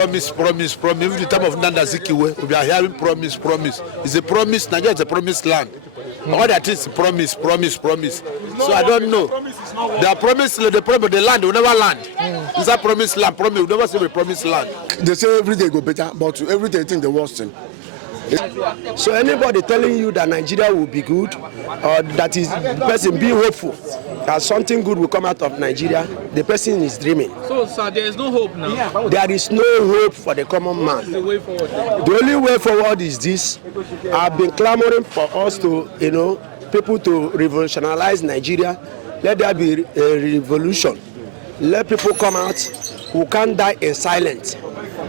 Promise. Even the time of Nanda Zikiwe, we are hearing promise. It's a promise. Nigeria is a promised land. All that is promise. So I don't know. They are promised the land will never land. It's a promised land. Promise will never see the promised land. They say every day go better, but every day think the worst thing. So anybody telling you that Nigeria will be good, or that is the person being hopeful that something good will come out of Nigeria, the person is dreaming. So, sir, there is no hope now? There is no hope for the common man. The way forward? The only way forward is this. I've been clamoring for us to, people to revolutionize Nigeria. Let there be a revolution. Let people come out who can't die in silence.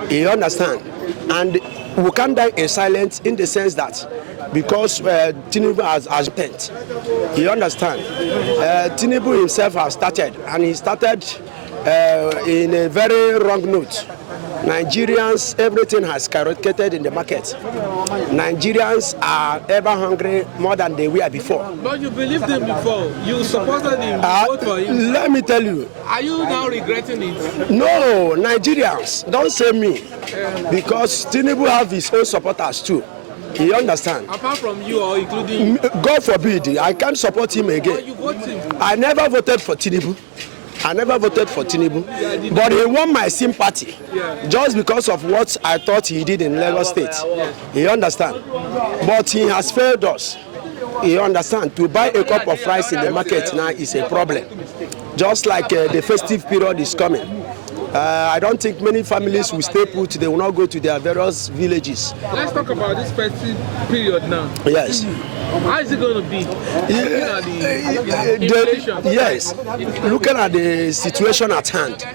You understand? And we can't die in silence in the sense that because Tinubu has spent. You understand? Tinubu himself has started, and he started in a very wrong note. Nigerians, everything has skyrocketed in the market. Nigerians are ever hungry more than they were before. But you believed him before. You supported him. You voted for him. Let me tell you. Are you now regretting it? No, Nigerians, don't say me. Because Tinubu have his own supporters too. You understand? Apart from you or including you? God forbid, I can't support him again. But you voted him. I never voted for Tinubu. But he won my sympathy just because of what I thought he did in Lagos State. You understand? But he has failed us. You understand? To buy a cup of rice in the market now is a problem. Just like the festive period is coming. I don't think many families will stay put. They will not go to their various villages. Let's talk about this festive period now. Yes. How is it going to be? Yes. Looking at the situation at hand,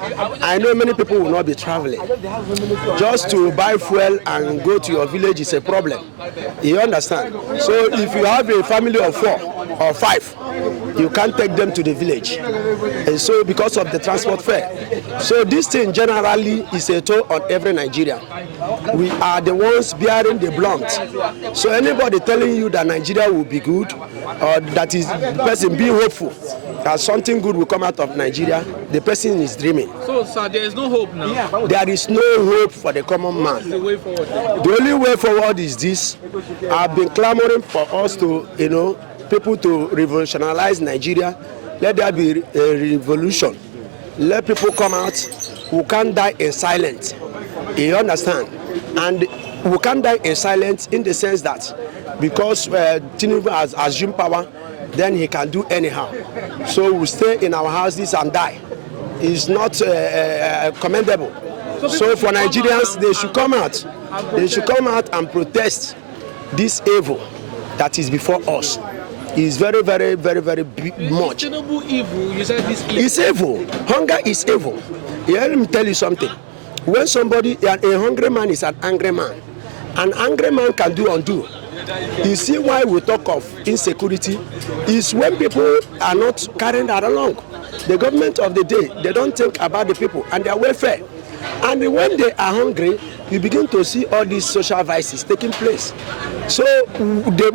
I know many people will not be traveling. Just to buy fuel and go to your village is a problem. You understand? So if you have a family of 4 or 5, you can't take them to the village. And so because of the transport fare. So this thing generally is a toll on every Nigerian. We are the ones bearing the blunt. So anybody telling you that Nigeria will be good, or that is the person being hopeful that something good will come out of Nigeria, the person is dreaming. So, sir, there is no hope now? There is no hope for the common man. The way forward? The only way forward is this. I've been clamoring for us to, people to revolutionize Nigeria. Let there be a revolution. Let people come out who can't die in silence. You understand? And we can't die in silence in the sense that because Tinubu has assumed power, then he can do anyhow. So we stay in our houses and die. It's not commendable. So for Nigerians, they should come out. They should come out and protest this evil that is before us. It's very much. Tinubu evil, you said this evil. It's evil. Hunger is evil. Yeah, let me tell you something. When a hungry man is an angry man. An angry man can do undo. You see why we talk of insecurity is when people are not carrying that along. The government of the day, they don't think about the people and their welfare. And when they are hungry, you begin to see all these social vices taking place. So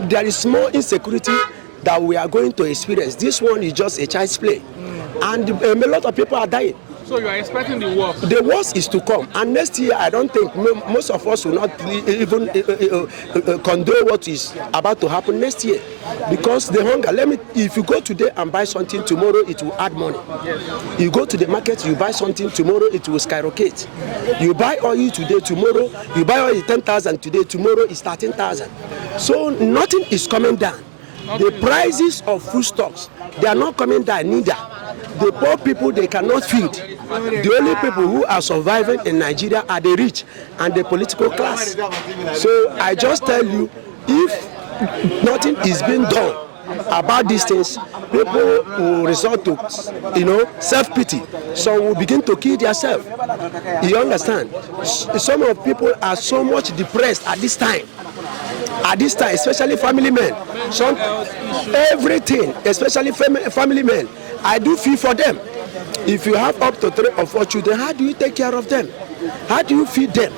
there is more insecurity that we are going to experience. This one is just a child's play. And a lot of people are dying. So you are expecting the worst? The worst is to come. And next year, I don't think most of us will not even condone what is about to happen next year. Because the hunger, if you go today and buy something, tomorrow it will add money. Yes. You go to the market, you buy something, tomorrow it will skyrocket. You buy oil today, tomorrow, you buy oil 10,000 today, tomorrow is 13,000. So nothing is coming down. The prices of foodstuffs, they are not coming down neither. The poor people, they cannot feed. The only people who are surviving in Nigeria are the rich and the political class. So I just tell you, if nothing is being done about these things, people will resort to, self-pity. So will begin to kill themselves. You understand? Some of people are so much depressed at this time. Especially family men. Everything, especially family men. I do feel for them. If you have up to 3 or 4 children, how do you take care of them? How do you feed them?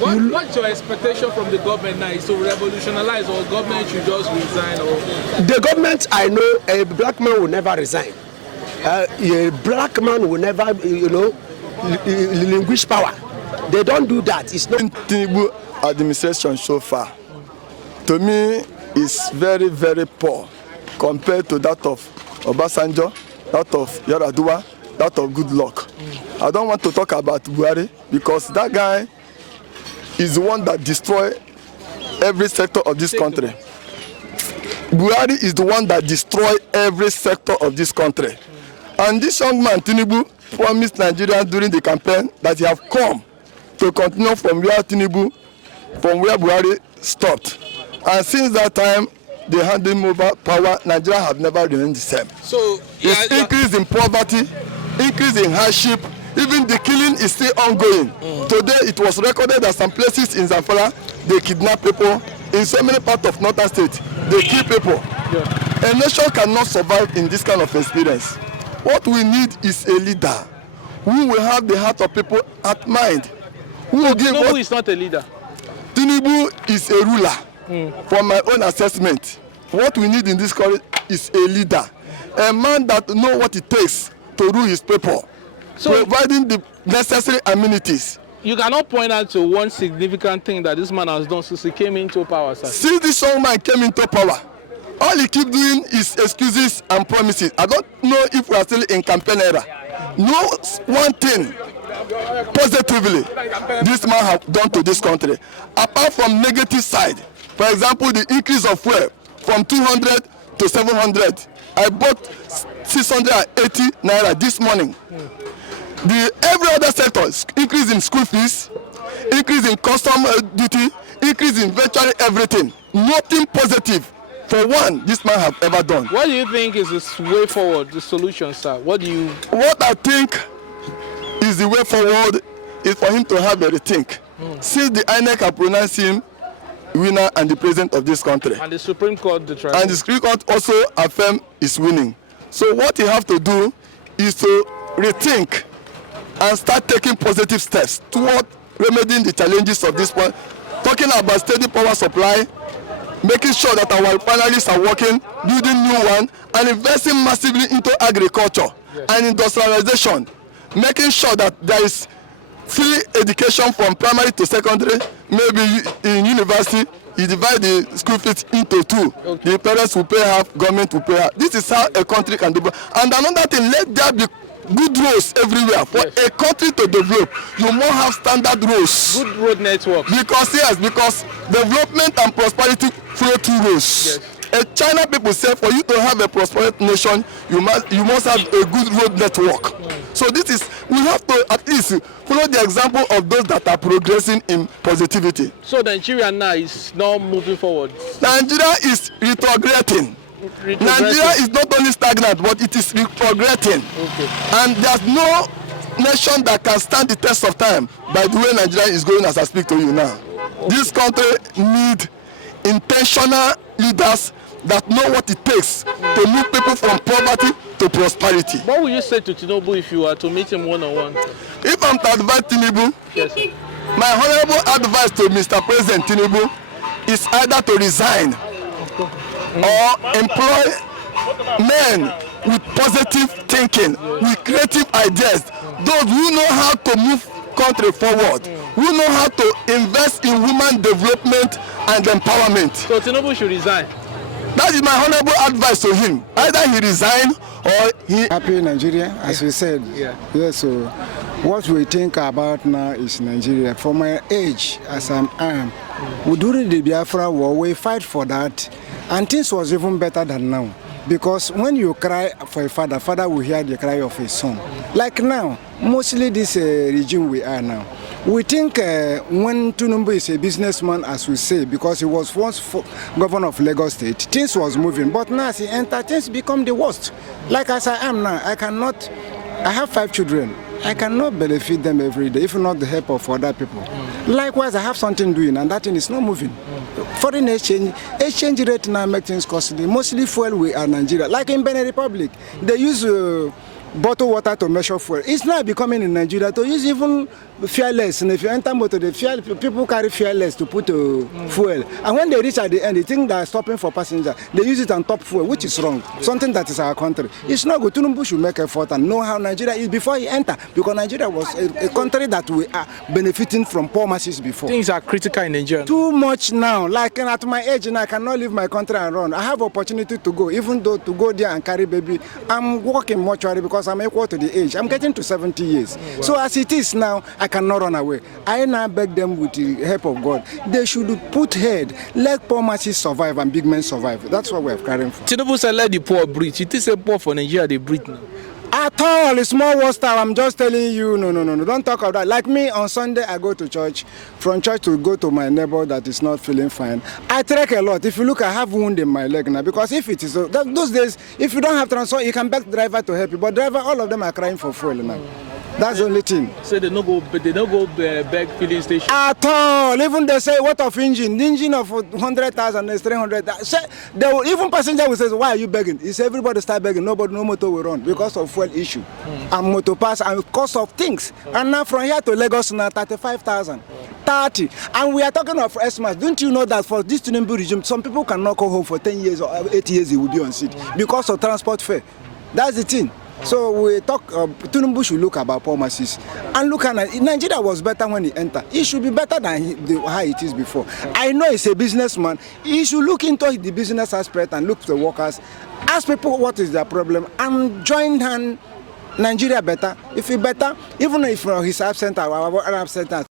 What's your expectation from the government now? Is to revolutionize, or government should just resign? Or the government, I know, a black man will never resign. A black man will never, relinquish power. They don't do that. It's not. Tinubu administration so far, to me, is very, very poor compared to that of Obasanjo, that of Yaradua, that of Goodluck. I don't want to talk about Buhari because that guy is the one that destroyed every sector of this country. Buhari is the one that destroyed every sector of this country. And this young man, Tinubu, promised Nigerians during the campaign that he have come to continue from where Buhari stopped. And since that time, they handed him over power. Nigeria have never remained the same. So it's increase in poverty, increase in hardship, even the killing is still ongoing. Today it was recorded that some places in Zamfara, they kidnap people. In so many parts of northern state, they kill people. A nation cannot survive in this kind of experience. What we need is a leader who will have the heart of people at mind. Tinubu is not a leader. Tinubu is a ruler. From my own assessment, what we need in this country is a leader, a man that knows what it takes to rule his people, so providing the necessary amenities. You cannot point out to one significant thing that this man has done since he came into power, sir. Since this young man came into power, all he keep doing is excuses and promises. I don't know if we are still in campaign era. No one thing positively this man have done to this country, apart from negative side. For example, the increase of fuel from 200 to 700. I bought 680 naira this morning. Every other sector, increase in school fees, increase in custom duty, increase in virtually everything. Nothing positive for one this man have ever done. What do you think is the way forward, the solution, sir? What I think is the way forward is for him to have a rethink. Since the INEC have pronounced him winner and the president of this country, and the Supreme Court, and the Supreme Court also affirm is winning. So what he have to do is to rethink and start taking positive steps toward remedying the challenges of this point. Talking about steady power supply, making sure that our refineries are working, building new one, and investing massively into agriculture and industrialization, making sure that there is free education from primary to secondary. Maybe in university, you divide the school fees into two. The parents will pay half, government will pay half. This is how a country can develop. And another thing, let there be good roads everywhere. For a country to develop, you must have standard roads. Good road network. Because development and prosperity flow through roads. China people say for you to have a prosperous nation, you must have a good road network. So we have to at least follow the example of those that are progressing in positivity. So Nigeria now is now moving forward. Nigeria is retrograding. Nigeria is not only stagnant, but it is retrograding. And there's no nation that can stand the test of time by the way Nigeria is going as I speak to you now. This country needs intentional leaders that know what it takes to move people from poverty to prosperity. What would you say to Tinubu if you were to meet him one-on-one? If I'm to advise Tinubu, my honorable advice to Mr. President Tinubu is either to resign or employ men with positive thinking, with creative ideas, those who know how to move country forward, who know how to invest in women development and empowerment. So Tinubu should resign. That is my honorable advice to him. Either he resign or he... Happy Nigeria, as we said. So what we think about now is Nigeria. For my age, as I am, during the Biafra war, we fight for that. And things was even better than now. Because when you cry for a father, father will hear the cry of his son. Like now, mostly this regime we are now. We think when Tinubu is a businessman, as we say, because he was once governor of Lagos State, things was moving. But now as he entered, things become the worst. Like as I am now, I have 5 children. I cannot benefit them every day, if not the help of other people. Likewise, I have something doing, and that thing is not moving. Foreign exchange rate now makes things costly. Mostly fuel we are Nigeria. Like in Benin Republic, they use bottled water to measure fuel. It's now becoming in Nigeria to use even fearless, and if you enter motor, people carry fearless to put fuel. And when they reach at the end, they think they are stopping for passengers. They use it on top fuel, which is wrong. Something that is our country. It's not good. Tinubu should make effort and know how Nigeria is before he enter, because Nigeria was a country that we are benefiting from poor masses before. Things are critical in Nigeria. Too much now. Like at my age, and I cannot leave my country and run. I have opportunity to go, even though to go there and carry baby. I'm working mortuary because I'm equal to the age. I'm getting to 70 years. Wow. So as it is now, I cannot run away. I now beg them with the help of God. They should put head, let poor masses survive and big men survive. That's what we are carrying for. Tinubu said let the poor breathe. You think say poor for Nigeria, they breathe now? At all, it's more worse time. I'm just telling you, no. Don't talk about that. Like me, on Sunday, I go to church. From church to go to my neighbor that is not feeling fine. I trek a lot. If you look, I have wound in my leg now. Because if it is, those days, if you don't have transport, you can beg the driver to help you. But driver, all of them are crying for fuel now. That's the only thing. So they don't go beg filling station? At all. Even they say, what of engine? The engine of 100,000 is 300,000. Even passenger will say, why are you begging? It's everybody start begging. No motor will run because of fuel issue. And motor pass and cost of things. And now from here to Lagos now, 35,000. 30. And we are talking of Xmas. Don't you know that for this Tinubu regime, some people cannot go home for 10 years or 8 years, he will be on seat because of transport fare. That's the thing. So we talk, Tinubu should look about poor masses and look at Nigeria was better when he entered. It should be better than how it is before. I know he's a businessman. He should look into the business aspect and look to the workers, ask people what is their problem, and join hand Nigeria better. If he better, even if he's absent or absent,